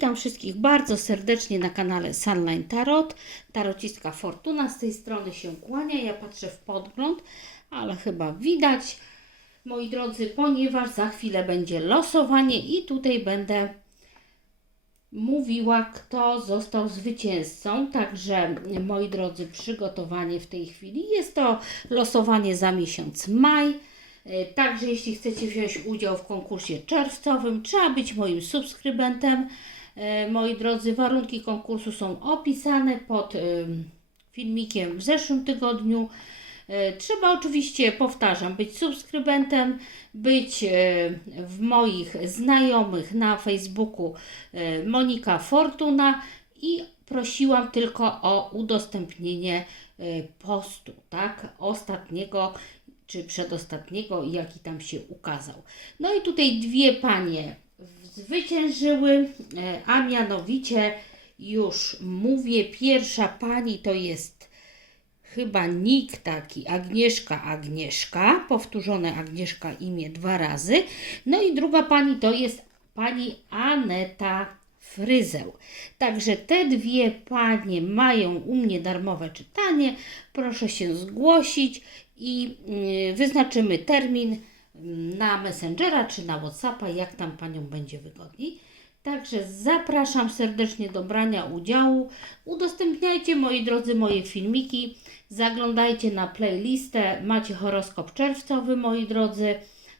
Witam wszystkich bardzo serdecznie na kanale Sunline Tarot. Tarocistka Fortuna z tej strony się kłania. Ja patrzę w podgląd, ale chyba widać, moi drodzy, ponieważ za chwilę będzie losowanie i tutaj będę mówiła, kto został zwycięzcą. Także, moi drodzy, przygotowanie w tej chwili. Jest to losowanie za miesiąc maj. E, Także jeśli chcecie wziąć udział w konkursie czerwcowym, trzeba być moim subskrybentem. E, Moi drodzy, warunki konkursu są opisane pod em, filmikiem w zeszłym tygodniu. E, Trzeba oczywiście, powtarzam, być subskrybentem, być e, w moich znajomych na Facebooku e, Monika Fortuna i prosiłam tylko o udostępnienie e, postu, tak, ostatniego czy przedostatniego, jaki tam się ukazał. No i tutaj dwie panie zwyciężyły, e, a mianowicie już mówię, pierwsza pani to jest chyba nick taki, Agnieszka Agnieszka, powtórzone Agnieszka imię dwa razy. No i druga pani to jest pani Aneta Fryzeł. Także te dwie panie mają u mnie darmowe czytanie. Proszę się zgłosić i yy, wyznaczymy termin mm, na Messengera czy na Whatsappa, jak tam paniom będzie wygodniej. Także zapraszam serdecznie do brania udziału. Udostępniajcie, moi drodzy, moje filmiki. Zaglądajcie na playlistę. Macie horoskop czerwcowy, moi drodzy,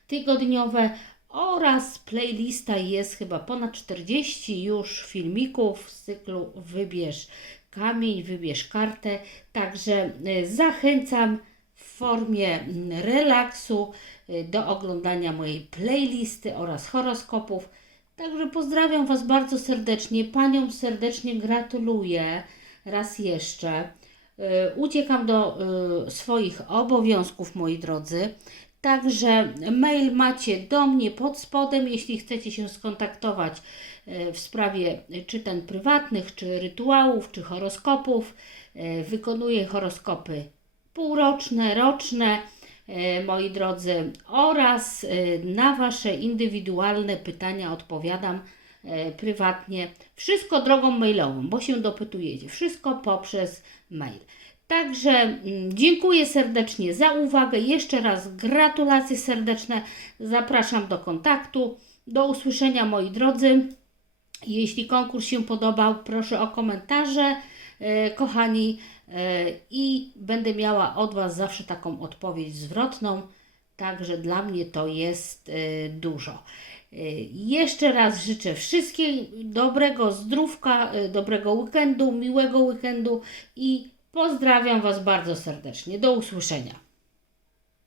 tygodniowe oraz playlista jest chyba ponad 40 już filmików z cyklu Wybierz kamień, wybierz kartę. Także y, zachęcam w formie mm, relaksu y, do oglądania mojej playlisty oraz horoskopów. Także pozdrawiam Was bardzo serdecznie. Paniom serdecznie gratuluję raz jeszcze. Y, Uciekam do y, swoich obowiązków, moi drodzy. Także mail macie do mnie pod spodem, jeśli chcecie się skontaktować w sprawie czytań prywatnych, czy rytuałów, czy horoskopów. Wykonuję horoskopy półroczne, roczne, e, moi drodzy, oraz e, na Wasze indywidualne pytania odpowiadam e, prywatnie. Wszystko drogą mailową, bo się dopytujecie. Wszystko poprzez mail. Także mm, dziękuję serdecznie za uwagę. Jeszcze raz gratulacje serdeczne. Zapraszam do kontaktu. Do usłyszenia, moi drodzy. Jeśli konkurs się podobał, proszę o komentarze, kochani, e, i będę miała od Was zawsze taką odpowiedź zwrotną. Także dla mnie to jest e, dużo. E, Jeszcze raz życzę wszystkiego dobrego zdrówka, e, dobrego weekendu, miłego weekendu i pozdrawiam Was bardzo serdecznie. Do usłyszenia.